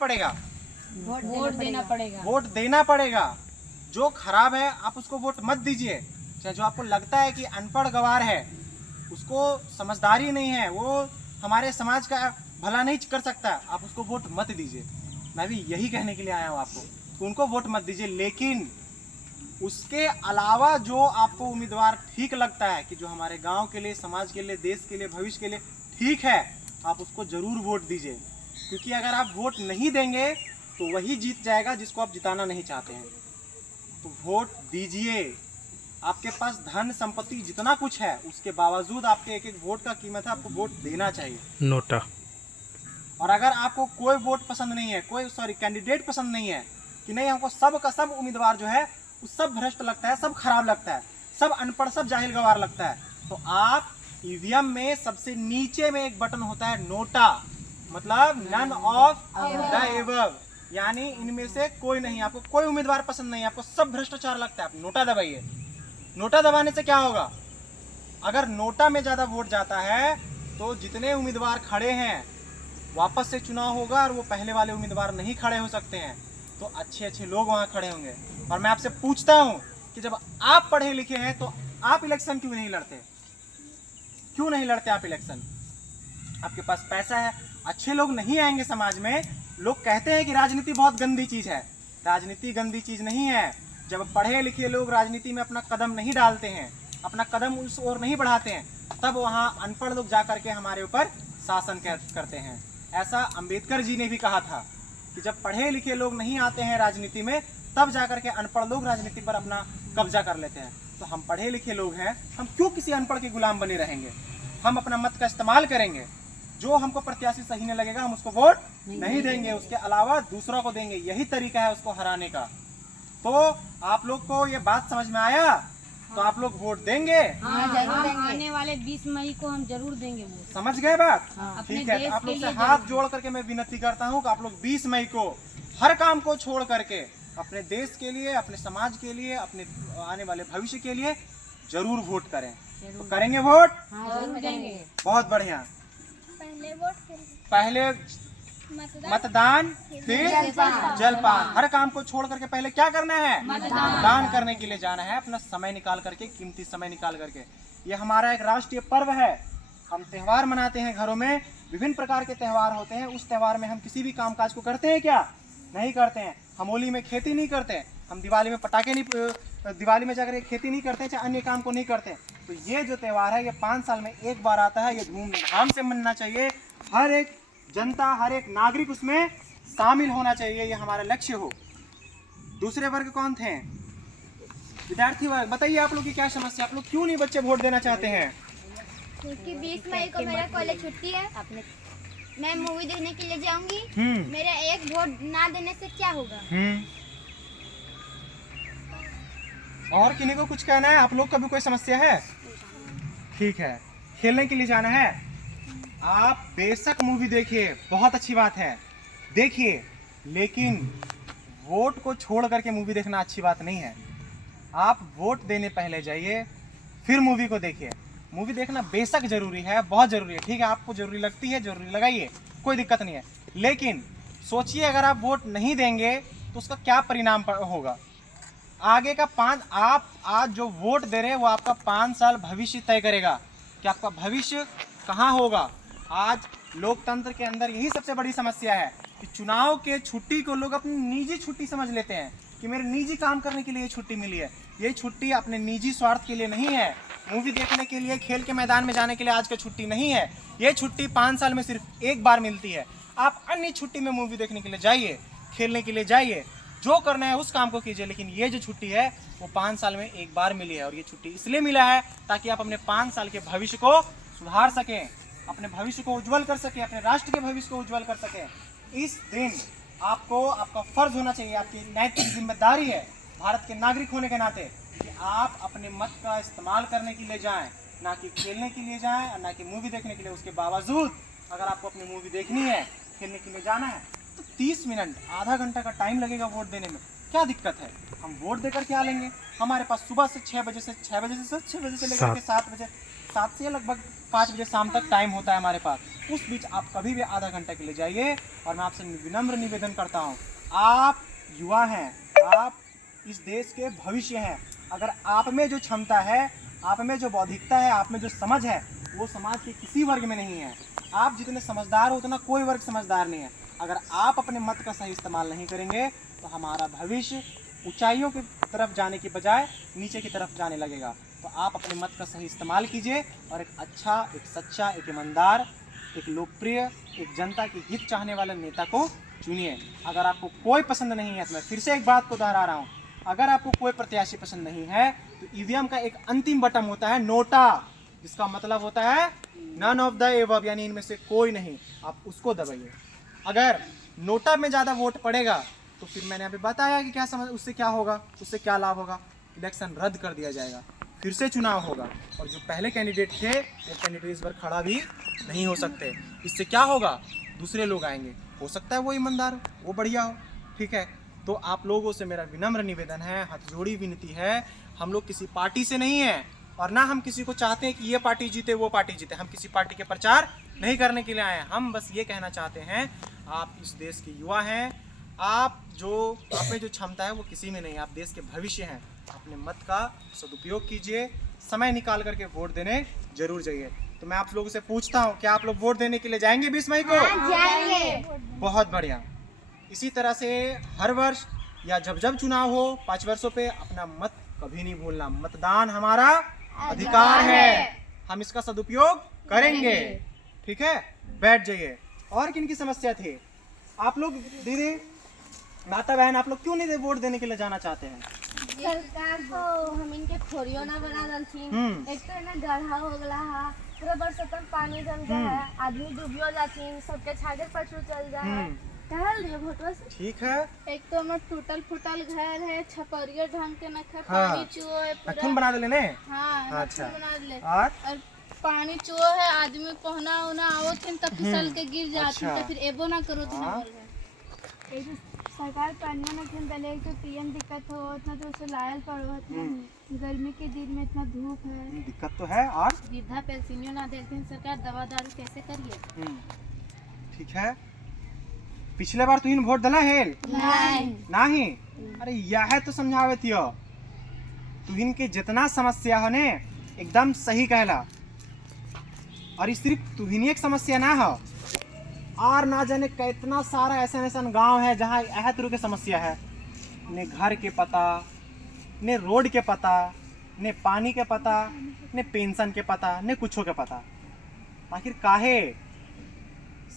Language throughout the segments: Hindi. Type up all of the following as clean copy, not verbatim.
पड़ेगा, वोट देना पड़ेगा। वोट देना पड़ेगा। जो खराब है आप उसको वोट मत दीजिए। चाहे जो आपको लगता है कि अनपढ़ गवार है, उसको समझदारी नहीं है, वो हमारे समाज का भला नहीं कर सकता, आप उसको वोट मत दीजिए। मैं भी यही कहने के लिए आया हूँ आपको कि उनको वोट मत दीजिए। लेकिन उसके अलावा जो आपको उम्मीदवार ठीक लगता है कि जो हमारे गांव के लिए, समाज के लिए, देश के लिए, भविष्य के लिए ठीक है, आप उसको जरूर वोट दीजिए। क्योंकि अगर आप वोट नहीं देंगे तो वही जीत जाएगा जिसको आप जिताना नहीं चाहते हैं। तो वोट दीजिए। आपके पास धन संपत्ति जितना कुछ है, उसके बावजूद आपके एक एक वोट का कीमत है, आपको वोट देना चाहिए। नोटा। और अगर आपको कोई वोट पसंद नहीं है, कोई कैंडिडेट पसंद नहीं है कि नहीं हमको सब का सब उम्मीदवार जो है वो सब भ्रष्ट लगता है, सब खराब लगता है, सब अनपढ़, सब जाहिल गवार लगता है, तो आप ईवीएम में सबसे नीचे में एक बटन होता है नोटा, मतलब नन ऑफ द एबव, यानी इनमें से कोई नहीं। आपको कोई उम्मीदवार पसंद नहीं है, आपको सब भ्रष्टाचार लगता है, आप नोटा दबाइए। नोटा दबाने से क्या होगा? अगर नोटा में ज्यादा वोट जाता है तो जितने उम्मीदवार खड़े हैं वापस से चुनाव होगा और वो पहले वाले उम्मीदवार नहीं खड़े हो सकते हैं, तो अच्छे अच्छे लोग वहां खड़े होंगे। और मैं आपसे पूछता हूं कि जब आप पढ़े लिखे हैं तो आप इलेक्शन क्यों नहीं लड़ते? क्यों नहीं लड़ते आप इलेक्शन? आपके पास पैसा है, अच्छे लोग नहीं आएंगे समाज में। लोग कहते हैं कि राजनीति बहुत गंदी चीज है, राजनीति गंदी चीज नहीं है। जब पढ़े लिखे लोग राजनीति में अपना कदम नहीं डालते हैं, अपना कदम उस ओर नहीं बढ़ाते हैं, तब वहां अनपढ़ लोग जाकर के हमारे ऊपर शासन करते हैं। ऐसा अंबेडकर जी ने भी कहा था कि जब पढ़े लिखे लोग नहीं आते हैं राजनीति में, तब जाकर के अनपढ़ लोग राजनीति पर अपना कब्जा कर लेते हैं। तो हम पढ़े लिखे लोग हैं, हम क्यों किसी अनपढ़ के गुलाम बने रहेंगे? हम अपना मत का इस्तेमाल करेंगे, जो हमको प्रत्याशी सही नहीं लगेगा हम उसको वोट नहीं देंगे, उसके अलावा दूसरों को देंगे। यही तरीका है उसको हराने का। तो आप लोग को ये बात समझ में आया? तो आप लोग वोट देंगे? हाँ, जरूर देंगे। आने वाले 20 मई को हम जरूर देंगे वोट। समझ गए बात? हाँ, ठीक है, तो आप लोग से हाथ जोड़ करके मैं विनती करता हूँ कि आप लोग 20 मई को हर काम को छोड़ करके अपने देश के लिए, अपने समाज के लिए, अपने आने वाले भविष्य के लिए जरूर वोट करें। तो करेंगे वोट? हाँ, जरूर देंगे। बहुत बढ़िया। पहले वोट, पहले मतदान, फिर जलपान। हर काम को छोड़ करके पहले क्या करना है? मतदान करने के लिए जाना है, अपना समय निकाल करके, कीमती समय निकाल करके। ये हमारा एक राष्ट्रीय पर्व है। हम त्योहार मनाते हैं घरों में, विभिन्न प्रकार के त्योहार होते हैं। उस त्योहार में हम किसी भी कामकाज को करते हैं क्या? नहीं करते हैं। हम होली में खेती नहीं करते, हम दिवाली में पटाखे नहीं, दिवाली में जाकर खेती नहीं करते, चाहे अन्य काम को नहीं करते। तो ये जो त्योहार है ये 5 साल में एक बार आता है, ये धूमधाम से मनना चाहिए। हर एक जनता, हर एक नागरिक उसमें शामिल होना चाहिए, ये हमारा लक्ष्य हो। दूसरे वर्ग कौन थे? विद्यार्थी वर्ग। बताइए आप लोग की क्या समस्या, आप लोग क्यों नहीं बच्चे वोट देना चाहते हैं? क्योंकि 20 मई को मेरा कॉलेज छुट्टी है, मैं मूवी देखने के लिए जाऊंगी। मेरा एक वोट ना देने से क्या होगा? और किन्हीं को कुछ कहना है? आप लोग का भी कोई समस्या है? ठीक है, खेलने के लिए जाना है। आप बेशक मूवी देखिए, बहुत अच्छी बात है, देखिए, लेकिन वोट को छोड़ करके मूवी देखना अच्छी बात नहीं है। आप वोट देने पहले जाइए, फिर मूवी को देखिए। मूवी देखना बेशक जरूरी है, बहुत जरूरी है, ठीक है, आपको जरूरी लगती है, जरूरी लगाइए, कोई दिक्कत नहीं है। लेकिन सोचिए अगर आप वोट नहीं देंगे तो उसका क्या परिणाम होगा? आगे का आप आज जो वोट दे रहे हैं वो आपका 5 साल भविष्य तय करेगा कि आपका भविष्य कहाँ होगा। आज लोकतंत्र के अंदर यही सबसे बड़ी समस्या है कि चुनाव के छुट्टी को लोग अपनी निजी छुट्टी समझ लेते हैं कि मेरे निजी काम करने के लिए ये छुट्टी मिली है। ये छुट्टी अपने निजी स्वार्थ के लिए नहीं है, मूवी देखने के लिए, खेल के मैदान में जाने के लिए आज का छुट्टी नहीं है। ये छुट्टी 5 साल में सिर्फ एक बार मिलती है। आप अन्य छुट्टी में मूवी देखने के लिए जाइए, खेलने के लिए जाइए, जो करना है उस काम को कीजिए, लेकिन ये जो छुट्टी है वो 5 साल में एक बार मिली है। और ये छुट्टी इसलिए मिला है ताकि आप अपने 5 साल के भविष्य को सुधार सकें, अपने भविष्य को उज्जवल कर सकें, अपने राष्ट्र के भविष्य को उज्जवल कर सकें। इस दिन आपको, आपका फर्ज होना चाहिए, आपकी नैतिक जिम्मेदारी है भारत के नागरिक होने के नाते कि आप अपने मत का इस्तेमाल करने के लिए जाएं, ना कि खेलने के लिए जाएं और ना कि मूवी देखने के लिए। उसके बावजूद अगर आपको अपनी मूवी देखनी है, खेलने के लिए जाना है, तो 30 मिनट, आधा घंटा का टाइम लगेगा वोट देने में, क्या दिक्कत है? हम वोट देकर क्या लेंगे? हमारे पास सुबह से 6 बजे से 6 बजे से लेकर के 7 बजे, 7 से लगभग 5 बजे शाम तक टाइम होता है हमारे पास। उस बीच आप कभी भी आधा घंटे के लिए जाइए। और मैं आपसे विनम्र निवेदन करता हूँ, आप युवा हैं, आप इस देश के भविष्य हैं। अगर आप में जो क्षमता है, आप में जो बौद्धिकता है, आप में जो समझ है, वो समाज के किसी वर्ग में नहीं है। आप जितने समझदार हो उतना कोई वर्ग समझदार नहीं है। अगर आप अपने मत का सही इस्तेमाल नहीं करेंगे तो हमारा भविष्य ऊंचाइयों की तरफ जाने की बजाय नीचे की तरफ जाने लगेगा। तो आप अपने मत का सही इस्तेमाल कीजिए और एक अच्छा, एक सच्चा, एक ईमानदार, एक लोकप्रिय, एक जनता की हित चाहने वाले नेता को चुनिए। अगर आपको कोई पसंद नहीं है तो मैं फिर से एक बात को दोहरा रहा हूँ, अगर आपको कोई प्रत्याशी पसंद नहीं है तो ईवीएम का एक अंतिम बटन होता है नोटा, जिसका मतलब होता है नन ऑफ द एबव, यानी इनमें से कोई नहीं। आप उसको दबाइए। अगर नोटा में ज़्यादा वोट पड़ेगा तो फिर मैंने अभी बताया कि क्या समझ, उससे क्या होगा, उससे क्या लाभ होगा? इलेक्शन रद्द कर दिया जाएगा, फिर से चुनाव होगा और जो पहले कैंडिडेट थे वो कैंडिडेट इस बार खड़ा भी नहीं हो सकते। इससे क्या होगा? दूसरे लोग आएंगे, हो सकता है वो ईमानदार हो, वो बढ़िया हो, ठीक है। तो आप लोगों से मेरा विनम्र निवेदन है, हाथ जोड़ी विनती है, हम लोग किसी पार्टी से नहीं है और ना हम किसी को चाहते हैं कि ये पार्टी जीते वो पार्टी जीते। हम किसी पार्टी के प्रचार नहीं करने के लिए आए हैं। हम बस ये कहना चाहते हैं, आप इस देश के युवा हैं, आप में जो क्षमता है वो किसी में नहीं है। आप देश के भविष्य हैं। अपने मत का सदुपयोग कीजिए, समय निकाल करके वोट देने जरूर जाइए। तो मैं आप लोगों से पूछता हूँ, क्या आप लोग वोट देने के लिए जाएंगे 20 मई को? जाएंगे। बहुत बढ़िया। इसी तरह से हर वर्ष या जब जब चुनाव हो 5 वर्षों पे अपना मत कभी नहीं भूलना। मतदान हमारा अधिकार है, हम इसका सदुपयोग करेंगे, ठीक है। बैठ जाइए। और किन की समस्या थी? आप लोग दीदी, माता बहन, आप लोग क्यों नहीं वोट देने के लिए जाना चाहते हैं? सरकार तो हम इनके खोरियो ना बना दलथिन। एक तो ना गढ़ा हो गला है, पूरा बरसतन पानी जम गया है, आदमी डूबियो जाथिन, सबके छागर पछू चल जा है। कहल दियो भोटवा से। ठीक है। एक तो हमर टूटल फूटल घर है, छपरिया ढंग के न खे, हाँ। पानी चुओ है पूरा। नथुन बना देले ने? हाँ, अच्छा। नथुन बना ले। और पानी चुओ है, आदमी पहना उना आओ थिन तब फिसल के गिर जाती, अच्छा। तो फिर एबो ना करो दिन हाँ। भर। एक सरकार पानी ना थिन पहले एक तो पीएम दिक्कत हो, इतना तो उसे लायल पड़ो है। गर्मी के दिन में इतना धूप है, दिक्कत तो है। और वृद्धा पेंशनियों ना देते हैं सरकार, दवा दारू कैसे करिए? ठीक है। पिछले बार तुहिन वोट दला है? नहीं। अरे यह तो समझावे थियो, तुहिन के जितना समस्या हो ने एकदम सही कहला। और ये सिर्फ तुहिन एक समस्या ना हो, और ना जाने कितना सारा ऐसा गांव है जहाँ यह तरह की समस्या है। ने घर के पता, ने रोड के पता, ने पानी के पता, ने पेंशन के पता, ने कुछो के पता। आखिर काहे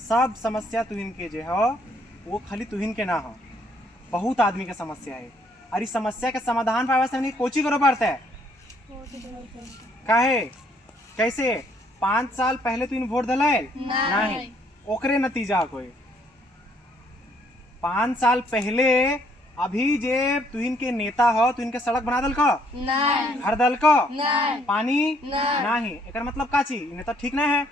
सब समस्या तुहिन के जो हो वो खाली तुहिन के ना हो, बहुत आदमी के समस्या है। और इस समस्या के समाधान पावे से हमने कोची करो पड़ता है। काहे? कैसे? 5 साल पहले तुहिन वोट दलाए? नहीं। ओकरे नतीजा कोई 5 साल पहले अभी जे तुहिन के नेता हो, तुहिन के सड़क बना दल को? नहीं। घर दल को? नहीं। पानी? नहीं। एकर मतलब का चीज? नेता ठीक नहीं है।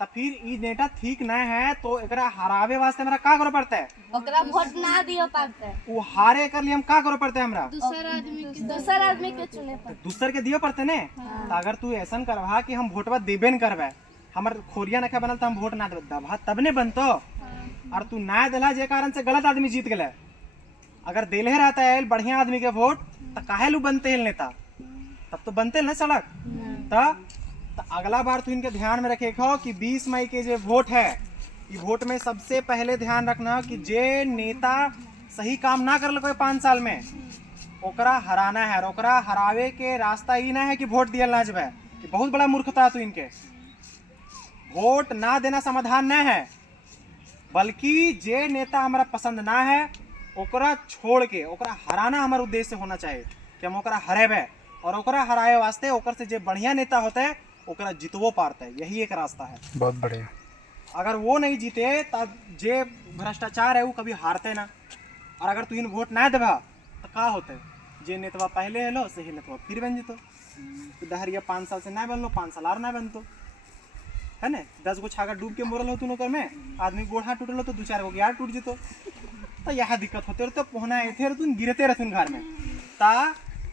तब फिर ई नेता ठीक नहीं है तो एकरा हरावे वास्ते हमरा का करे पड़ता है? ओकरा वोट ना दियो पड़ता है। वो हारे कर लिए हम का करे पड़ता है हमरा? दूसर आदमी के चुने पड़ता है। दूसर के दियो पड़ते ने। तो अगर तू ऐसा करवा कि हम वोटवा देबे न करबे, हमर खोरिया नखा बनल तो हम वोट ना देबा, तब ने बनतो। और तू ना देला जे कारण से गलत आदमी जीत गए। अगर देले रहता है बढ़िया आदमी के वोट तो काहे लू बनते हैं नेता? तब तो बनते ना सड़क। तो अगला बार तू इनके ध्यान में रखे कि 20 मई के जो वोट है, ये वोट में सबसे पहले ध्यान रखना कि जे नेता सही काम ना कर कोई 5 साल में, ओकरा हराना है। और ओकरा हरावे के रास्ता ही ना है कि वोट दिया ना जबे। बहुत बड़ा मूर्खता तू इनके। वोट ना देना समाधान न है, बल्कि जे नेता हमारा पसंद ना है ओकरा छोड़ के ओकरा हराना हमारा उद्देश्य होना चाहिए कि हम ओकरा हरेबे। और ओकरा हराए वास्ते ओकर से जे बढ़िया नेता होता है ओकरा जितवो पारता है। यही एक रास्ता है। बहुत बढ़िया। अगर वो नहीं जीते तब जे भ्रष्टाचार है वो कभी हारते ना। और अगर तू इन वोट ना देबा तो का होते? जे नेतवा पहले हेलो सही नेतवा फिर बन जीतो। तो दहरिया 5 साल से ना बनलो, 5 साल और ना बनतो है ना। 10 गो छागा डूब के मोरल हो तू नौकर में, आदमी गोड़ हाथ टूटल हो तो 2-4 गो यार टूट जीतो। तो यह दिक्कत होते तो पहुना थे तुम गिरते रहते घर में ता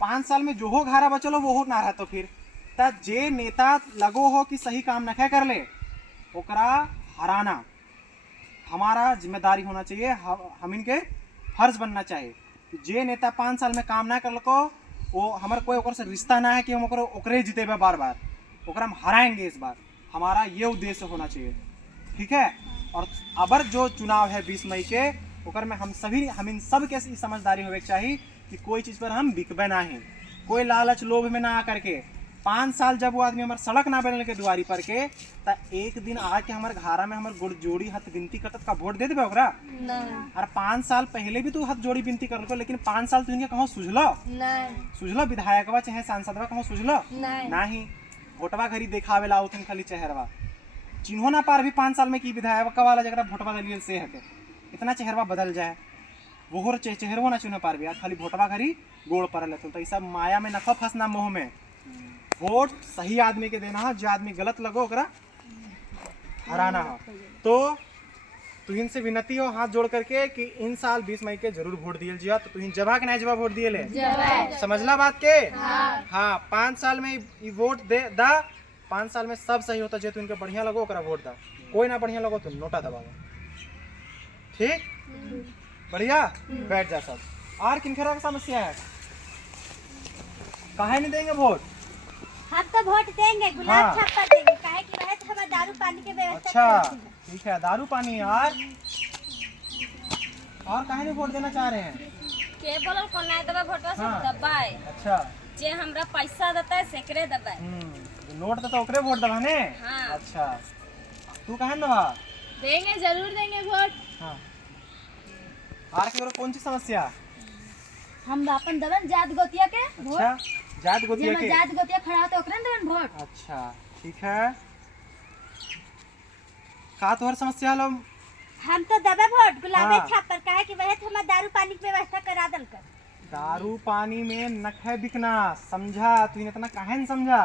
5 साल में जो हो घारा बचलो वो हो ना रहा तो फिर ता जे नेता लगो हो कि सही काम न कर ले ओकरा हराना हमारा जिम्मेदारी होना चाहिए। हम इनके फर्ज बनना चाहिए कि जे नेता 5 साल में काम ना कर लो वो हमारे कोई ओकर से रिश्ता ना है कि हम ओकरे जीतेबे बार बार ओकरा हम हराएंगे इस बार। हमारा ये उद्देश्य होना चाहिए, ठीक है। और अबर जो चुनाव है 20 मई के ओकर में हम इन सब के समझदारी होवे चाहिए कि कोई चीज़ पर हम बिकबे ना है, कोई लालच लोभ में ना आकर के 5 साल जब वो आदमी हमारे सड़क ना बनल के दुआरी पर के ता एक दिन आके हमारे घारा में हमारे गुड़ जोड़ी हाथ गिनती करत का वोट दे देबे ओकरा। और 5 साल पहले भी तू हाथ जोड़ी बिनती कर लो लेकिन 5 साल तू इनके कहूँ सुझलो विधायकवा चाहे सांसदवा कहूँ सुझलो नहीं वोटवा घरी देखावेला उठन खाली चेहरवा चिन्हो ना पार भी 5 साल में की विधायक वाला जगह वोटवा दलियल से हके इतना चेहरवा बदल जाए वो चेहरवा ना चिन्ह पार भी आज खाली वोटवा घरी गोड़ पर लेते तो सब माया में नफा फंसना मोह में। वोट सही आदमी के देना है, जो आदमी गलत लगो ओकरा हराना हो। तो तुहिन से विनती हो हाथ जोड़ करके कि इन साल 20 मई के जरूर वोट दिए जिया। तो तुहिन जवा के नहीं जवा वोट दिए ले समझला बात के। हाँ 5 साल में ये वोट दे दा 5 साल में सब सही होता जे तुमके बढ़िया लगो ओकरा वोट दा, कोई ना बढ़िया लगो तो नोटा दबाओ, ठीक बढ़िया। बैठ जा सब। और किनखरा का समस्या है काहे नहीं देंगे वोट? हम तो वोट देंगे गुलाब हाँ। छाप पर देंगे काहे कि वह तो हमारा दारू पानी के व्यवस्था अच्छा ठीक है दारू पानी यार। और काहे नहीं वोट देना चाह रहे हैं? के बोलल को नहीं दबा वोटवा सब हाँ। दबाए अच्छा जे हमरा पैसा देता है सेकरे दबाए। नोट तो ओकरे वोट दबाने। हाँ। अच्छा तू कहे ना दबा? देंगे जरूर देंगे वोट। हाँ और की कौन सी समस्या? हम अपन दबन जात गोतिया के वोट अच्छा जात गोतिया के जात गोतिया खड़ा होता ओकरे न दबन वोट। अच्छा ठीक है का तोहर समस्या लो? हम तो दबे वोट गुलाबे हाँ। छाप पर काहे कि वह तो हमारा दारू पानी की व्यवस्था करा दल कर। दारू पानी में नखे बिकना समझा तू इतना काहे न समझा?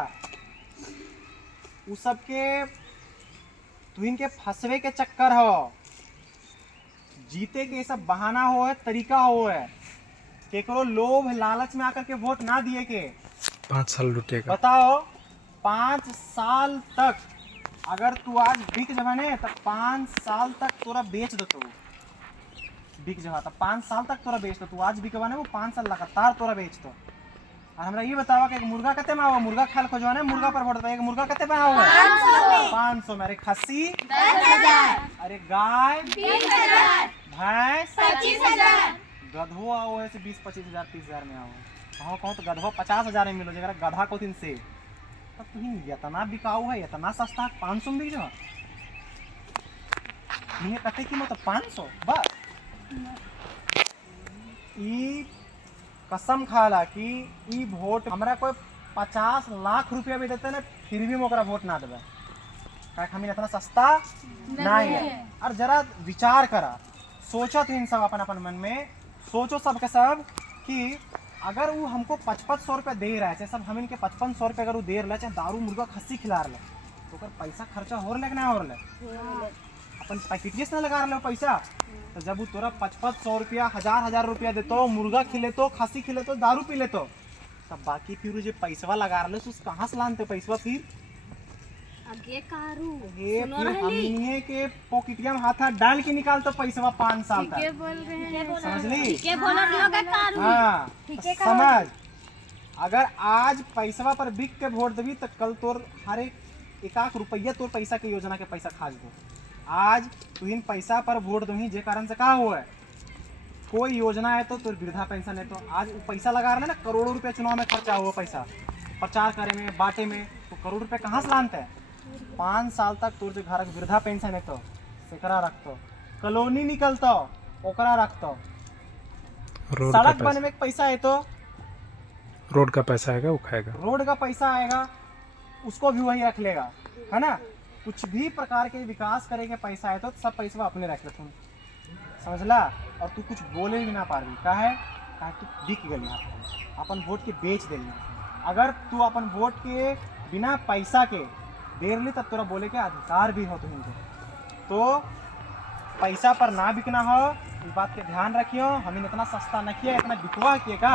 उ सबके तू इनके फंसवे के चक्कर हो, जीते के सब बहाना हो है तरीका हो है। केकरो लोभ लालच में आकर के वोट ना दिए के 5 साल लुटेगा। बताओ 5 साल तक अगर तू आज बिक जबा ने तो 5 साल तक तोरा बेच दो तू बिक जबा तो 5 साल तक तोरा बेच दो तू आज बिकवा ने वो 5 साल लगातार तोरा बेच दो। और हमरा ये बतावा कि एक मुर्गा कते में आओ मुर्गा खाल खोजवा ने मुर्गा पर वोट दे एक मुर्गा कते में आओ 500 में। अरे खस्सी 10,000 अरे गाय 20,000 भैंस 25,000 गधो आओ ऐसे 20-25 हजार 30,000 में आओ कहो कहो तो गधो 50,000 में मिलो जगह गधा को दिन से तब तुम इतना बिकाऊ है इतना सस्ता 500 में बिक जाओ ये कते कीमत 500 बस। ई कसम खाला कि ई वोट हमरा कोई 50 लाख रुपया भी देते ना फिर भी मोकरा वोट ना देवे काहे हम इतना सस्ता नहीं है। और जरा विचार करा सोचो तो इन सब अपन अपन मन में सोचो सब के सब कि अगर वो हमको 5500 रुपया दे रहा है चाहे सब हम इनके 5500 रुपया अगर वो दे रहा है चाहे दारू मुर्गा खस्सी खिला रहा है तो अगर पैसा खर्चा हो रहा है कि ना हो रहा है अपन पैकेटिए से लगा रहे हो पैसा तो जब वो तोरा 5500 रुपया 1000 रुपया देतो मुर्गा खिले तो खस्सी खिले तो दारू पी ले तो तब बाकी फिर जो पैसवा लगा रहे हो कहाँ से लानते पैसवा फिर आगे कारू ये फिर हमनिए के पॉकेटिया में हाथ डाल के निकालते पैसवा 5 साल तक बोल रहे हैं समझ ली। के बोलर लोग कारू हाँ तो समझ अगर आज पैसवा पर बिक के वोट देवी तो कल तोर हर एक रुपया तोर पैसा के योजना के पैसा खा दो। आज तू इन पैसा पर वोट दही जे कारण से का हुआ है कोई योजना है तो तोर वृद्धा पेंशन है तो आज वो पैसा लगा रहे ना करोड़ों रुपया चुनाव में खर्चा हुआ पैसा प्रचार करे में बांटे में तो करोड़ रुपया कहाँ से लानते हैं 5 साल तक तोर जो घर वृद्धा पेंशन है तो सेकरा रखतो कॉलोनी निकलतो ओकरा रखतो सड़क बनने का पैसा है तो रोड का पैसा आएगा वो खाएगा रोड का पैसा आएगा उसको भी वही रख लेगा है ना। कुछ भी प्रकार के विकास करे के पैसा है तो सब पैसा अपने रख ले तुम समझला। और तू कुछ बोले भी ना पारवी काहे तू बिक गई अपन वोट के बेच देली। अगर तू अपन वोट के बिना पैसा के देर ली तब तोरा बोले के अधिकार भी हो तुमको तो पैसा पर ना बिकना हो इस बात के ध्यान रखियो, हम इतना सस्ता न किया, इतना बिकवा किए का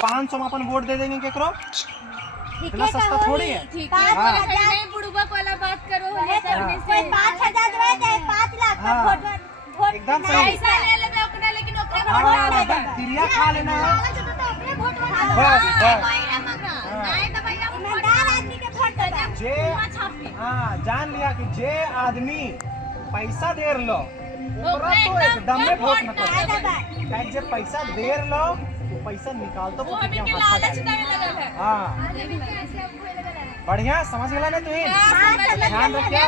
500 में अपन वोट दे देंगे केकरो, इतना सस्ता थोड़ी है। नहीं बुढ़बक वाला बात करो, होली करने से 5,000 देवे चाहे 5 लाख का हाँ। वोट एकदम सही। पैसा ले लेबे ओकरा, लेकिन ओकरा हाँ, वोट ना एकदम देबे। क्रिया खा लेना है। वोट बस बस नहीं तो भैया ईमानदार आदमी के वोट देबे। जे हाँ जान लिया कि जे आदमी पैसा देर लो ओकरा तो एकदम में वोट न करो, काहे जे पैसा देर लो वो पैसा निकाल तो वो हमें के लालच देवे लगल है। हाँ बढ़िया समझ गेला ना तू, ध्यान रखिया।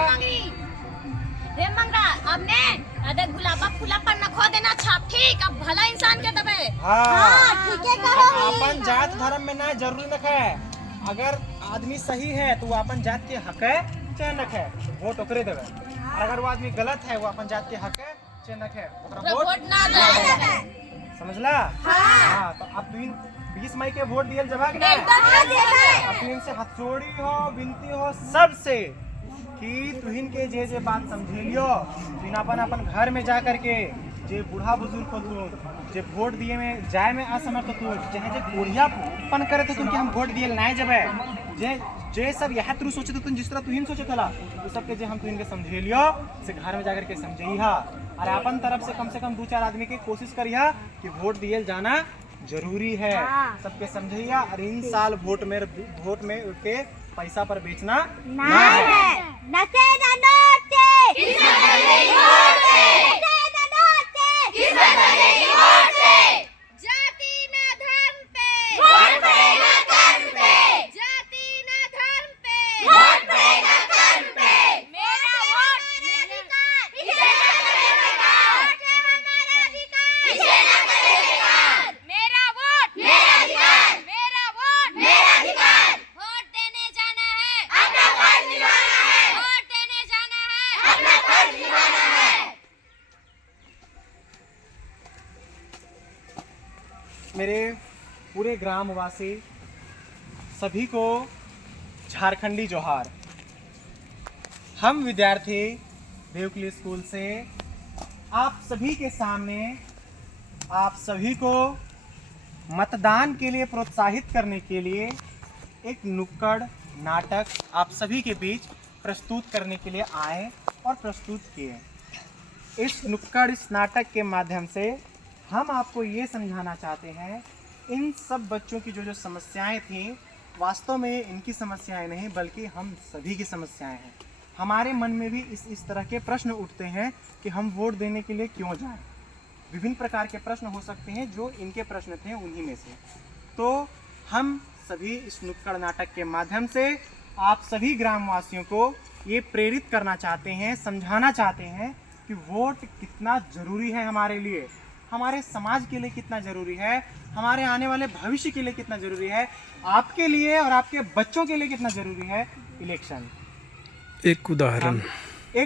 रे मंगरा अब ने अरे गुलाबा फूला पर नखो देना छाप, ठीक अब भला इंसान के दबे। हाँ ठीक है कहो। अपन जात धर्म में ना जरूरी न है, अगर आदमी सही है तो वो अपन जात के हक है चाहे नख है, वोट ओकरे देवे। और अगर वो आदमी गलत है, वो अपन जात के हक है चाहे नख है, ओकरा वोट ना दे। समझला। हाँ तो अब 20 मई के वोट दियल जबा कि नहीं, अब तुहिन से हथौड़ी हो विनती हो सबसे कि तुहिन के जे बात समझेलियो, तुहिन अपन घर में जा करके जे बूढ़ा बुजुर्ग को तू जे वोट दिए में जाए में असमर्थ तू चाहे जे कोढ़िया पन करे तो तुम कि हम वोट दिए ना जबे जे सब यह तू सोचे तो तुम जिस तरह तुहिन सोचे थला वो सब के जे हम तुहिन के समझेलियो से घर में जाकर के समझइहा, और अपन तरफ से कम 2-4 आदमी की कोशिश करिहा कि वोट दिए जाना जरूरी है, सबके समझइया। और इन साल वोट में के पैसा पर बेचना ना है। नशे ना नोटे किसे नहीं होते, नशे ना नोटे किसे नहीं होते, जाति ना धर्म पे वोट पड़ेगा कर्म पे, जाति ना धर्म पे वोट पड़ेगा कर्म पे, मेरा वोट अधिकार, इसे ना करेगा, वोट है हमारा अधिकार, इसे ना करेगा, मेरा वोट मेरा अधिकार, मेरा वोट मेरा अधिकार, वोट देने जाना है, अपना फर्ज निभाना है, वोट देने जाना है। अपना फर्ज निभाना है। मेरे पूरे ग्रामवासी सभी को झारखंडी जोहार। हम विद्यार्थी देवकुली स्कूल से आप सभी के सामने आप सभी को मतदान के लिए प्रोत्साहित करने के लिए एक नुक्कड़ नाटक आप सभी के बीच प्रस्तुत करने के लिए आए और प्रस्तुत किए। इस नुक्कड़ इस नाटक के माध्यम से हम आपको ये समझाना चाहते हैं, इन सब बच्चों की जो समस्याएं थीं वास्तव में इनकी समस्याएं नहीं बल्कि हम सभी की समस्याएं हैं। हमारे मन में भी इस तरह के प्रश्न उठते हैं कि हम वोट देने के लिए क्यों जाएं। विभिन्न प्रकार के प्रश्न हो सकते हैं, जो इनके प्रश्न थे उन्हीं में से। तो हम सभी इस नुक्कड़ नाटक के माध्यम से आप सभी ग्रामवासियों को ये प्रेरित करना चाहते हैं, समझाना चाहते हैं कि वोट कितना ज़रूरी है हमारे लिए, हमारे समाज के लिए कितना ज़रूरी है, हमारे आने वाले भविष्य के लिए कितना ज़रूरी है, आपके लिए और आपके बच्चों के लिए कितना ज़रूरी है इलेक्शन। एक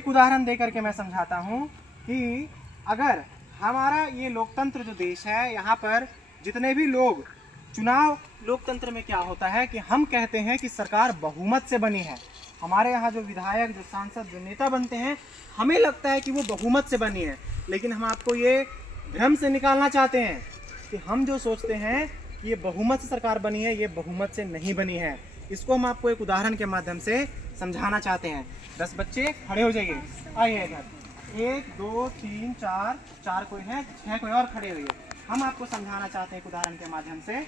उदाहरण दे करके मैं समझाता हूँ कि अगर हमारा ये लोकतंत्र जो देश है, यहाँ पर जितने भी लोग चुनाव, लोकतंत्र में क्या होता है कि हम कहते हैं कि सरकार बहुमत से बनी है। हमारे यहाँ जो विधायक, जो सांसद, जो नेता बनते हैं, हमें लगता है कि वो बहुमत से बनी है, लेकिन हम आपको ये भ्रम से निकालना चाहते हैं कि हम जो सोचते हैं कि ये बहुमत से सरकार बनी है, ये बहुमत से नहीं बनी है। इसको हम आपको एक उदाहरण के माध्यम से समझाना चाहते हैं। 10 बच्चे खड़े हो जाइए, आइए इधर। 1 2 3 4 कोई है, 6 कोई और खड़े हुए। हम आपको समझाना चाहते हैं एक उदाहरण के माध्यम से।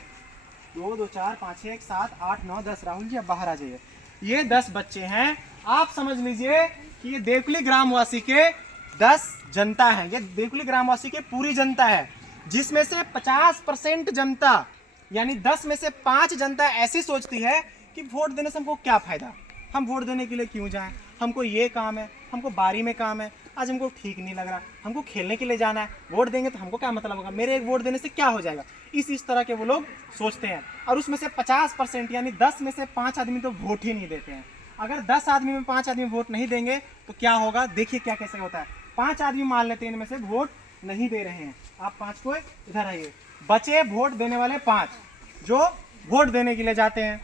2 2 4 5 6 7 8 9 10। राहुल जी अब बाहर आ जाइए। ये 10 बच्चे हैं। आप समझ लीजिए कि ये देवकुली ग्रामवासी के 10 जनता है। ये देवकुली ग्रामवासी के पूरी जनता है, जिसमें से 50% जनता यानी 10 में से 5 जनता ऐसी सोचती है कि वोट देने से हमको क्या फ़ायदा, हम वोट देने के लिए क्यों जाएं, हमको ये काम है, हमको बारी में काम है, आज हमको ठीक नहीं लग रहा, हमको खेलने के लिए जाना है, वोट देंगे तो हमको क्या मतलब होगा, मेरे एक वोट देने से क्या हो जाएगा। इस तरह के वो लोग सोचते हैं। और उसमें से 50% यानी 10 में से 5 आदमी तो वोट ही नहीं देते हैं। अगर 10 आदमी में 5 आदमी वोट नहीं देंगे तो क्या होगा, देखिए क्या कैसे होता है। 5 आदमी मान लेते हैं इनमें से वोट नहीं दे रहे हैं, आप 5 को इधर आइए, बचे वोट देने वाले 5 जो वोट देने के लिए जाते हैं।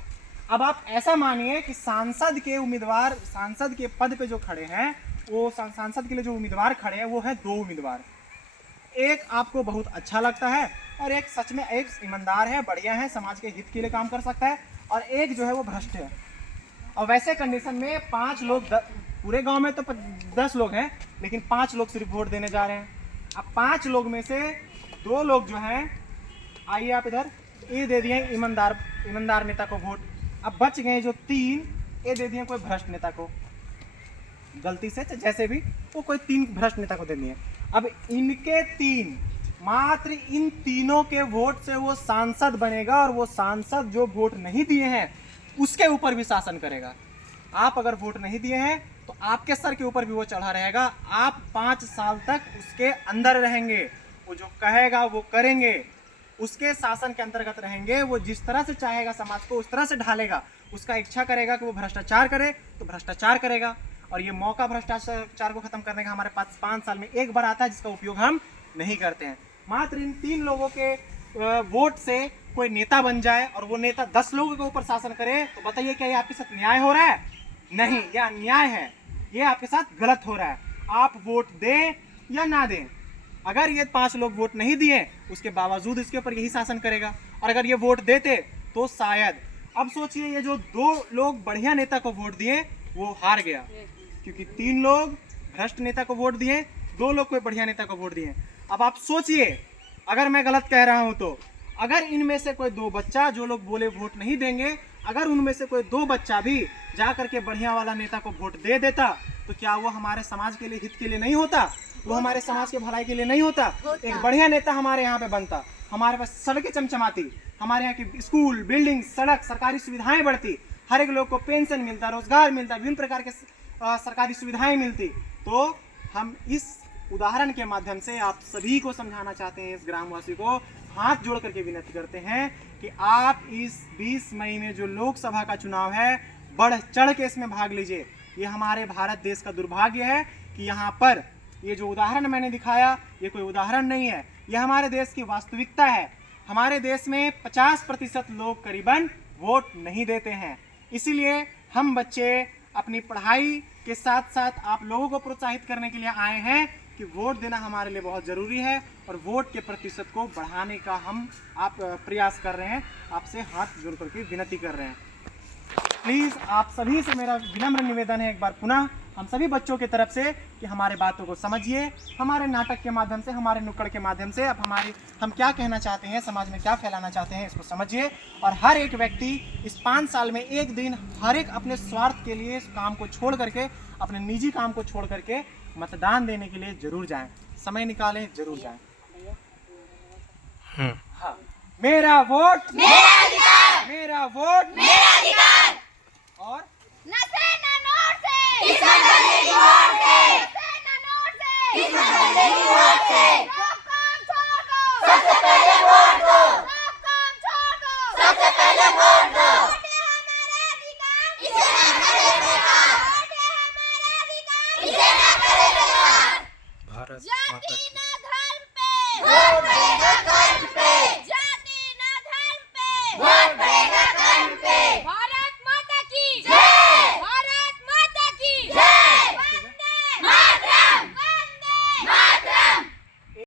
अब आप ऐसा मानिए कि सांसद के उम्मीदवार, सांसद के पद पे जो खड़े हैं, वो सांसद के लिए जो उम्मीदवार खड़े हैं वो है 2 उम्मीदवार। एक आपको बहुत अच्छा लगता है और एक सच में एक ईमानदार है, बढ़िया है, समाज के हित के लिए काम कर सकता है, और एक जो है वो भ्रष्ट है। और वैसे कंडीशन में 5 लोग पूरे गांव में तो 10 लोग हैं, लेकिन 5 लोग सिर्फ वोट देने जा रहे हैं। अब 5 लोग में से 2 लोग जो हैं, आइए आप इधर, ये दे दिए ईमानदार नेता को वोट। अब बच गए जो 3, ये दे दिए कोई भ्रष्ट नेता को, गलती से जैसे भी वो कोई 3 भ्रष्ट नेता को दे दिए। अब इनके 3, मात्र इन तीनों के वोट से वो सांसद बनेगा, और वो सांसद जो वोट नहीं दिए हैं उसके ऊपर भी शासन करेगा। आप अगर वोट नहीं दिए हैं तो आपके सर के ऊपर भी वो चढ़ा रहेगा। आप 5 साल तक उसके अंदर रहेंगे, वो जो कहेगा वो करेंगे, उसके शासन के अंतर्गत रहेंगे। वो जिस तरह से चाहेगा समाज को उस तरह से ढालेगा। उसका इच्छा करेगा कि वो भ्रष्टाचार करे तो भ्रष्टाचार करेगा, और ये मौका भ्रष्टाचार को खत्म करने का हमारे पास 5 साल में एक बार आता है, जिसका उपयोग हम नहीं करते हैं। मात्र इन 3 लोगों के वोट से कोई नेता बन जाए और वो नेता 10 लोगों के ऊपर शासन करे, तो बताइए क्या ये आपके साथ न्याय हो रहा है? नहीं, यह अन्याय है, ये आपके साथ गलत हो रहा है। आप वोट दें या ना दें, अगर ये 5 लोग वोट नहीं दिए उसके बावजूद इसके ऊपर यही शासन करेगा, और अगर ये वोट देते तो शायद, अब सोचिए ये जो 2 लोग बढ़िया नेता को वोट दिए वो हार गया, क्योंकि 3 लोग भ्रष्ट नेता को वोट दिए, 2 लोग कोई बढ़िया नेता को वोट दिए। अब आप सोचिए, अगर मैं गलत कह रहा हूं तो अगर इनमें से कोई 2 बच्चा जो लोग बोले वोट नहीं देंगे, अगर उनमें से कोई 2 बच्चा भी जा करके बढ़िया वाला नेता को वोट दे देता, तो क्या वो हमारे समाज के लिए, हित के लिए नहीं होता? वो हमारे समाज के भलाई के लिए नहीं होता? एक बढ़िया नेता हमारे यहाँ पे बनता, हमारे पास सड़कें चमचमाती, हमारे यहाँ की स्कूल, बिल्डिंग, सड़क, सरकारी सुविधाएं बढ़ती, हर एक लोग को पेंशन मिलता, रोजगार मिलता, विभिन्न प्रकार के सरकारी सुविधाएं मिलती। तो हम इस उदाहरण के माध्यम से आप सभी को समझाना चाहते हैं, इस ग्रामवासी को हाथ जोड़ करके विनती करते हैं कि आप इस 20 मई में जो लोकसभा का चुनाव है, बढ़ चढ़ के इसमें भाग लीजिए। ये हमारे भारत देश का दुर्भाग्य है कि यहाँ पर ये जो उदाहरण मैंने दिखाया, ये कोई उदाहरण नहीं है, ये हमारे देश की वास्तविकता है। हमारे देश में 50% लोग करीबन वोट नहीं देते हैं। इसीलिए हम बच्चे अपनी पढ़ाई के साथ साथ आप लोगों को प्रोत्साहित करने के लिए आए हैं कि वोट देना हमारे लिए बहुत ज़रूरी है, और वोट के प्रतिशत को बढ़ाने का हम प्रयास कर रहे हैं। आपसे हाथ जोड़ करके विनती कर रहे हैं। प्लीज़ आप सभी से मेरा विनम्र निवेदन है, एक बार पुनः हम सभी बच्चों की तरफ से, कि हमारे बातों को समझिए। हमारे नाटक के माध्यम से, हमारे नुक्कड़ के माध्यम से अब हम क्या कहना चाहते हैं, समाज में क्या फैलाना चाहते हैं, इसको समझिए। और हर एक व्यक्ति इस 5 साल में एक दिन हर एक अपने स्वार्थ के लिए इस काम को छोड़ करके, अपने निजी काम को छोड़ करके मतदान देने के लिए जरूर जाएं, समय निकालें, जरूर जाएं। हाँ, मेरा वोट मेरा अधिकार, मेरा वोट मेरा अधिकार। और नशे ना नोट से, किस्मत बदलेगी वोट से, नशे ना नोट से, किस्मत बदलेगी वोट से, सब काम छोड़ दो, सबसे पहले वोट दो, सब काम छोड़ दो, सबसे पहले वोट दो। वोट है हमारा अधिकार, इसे ना करे बेकार, वोट है हमारा अधिकार, इसे ना करे बेकार। भारत जाति माता की ना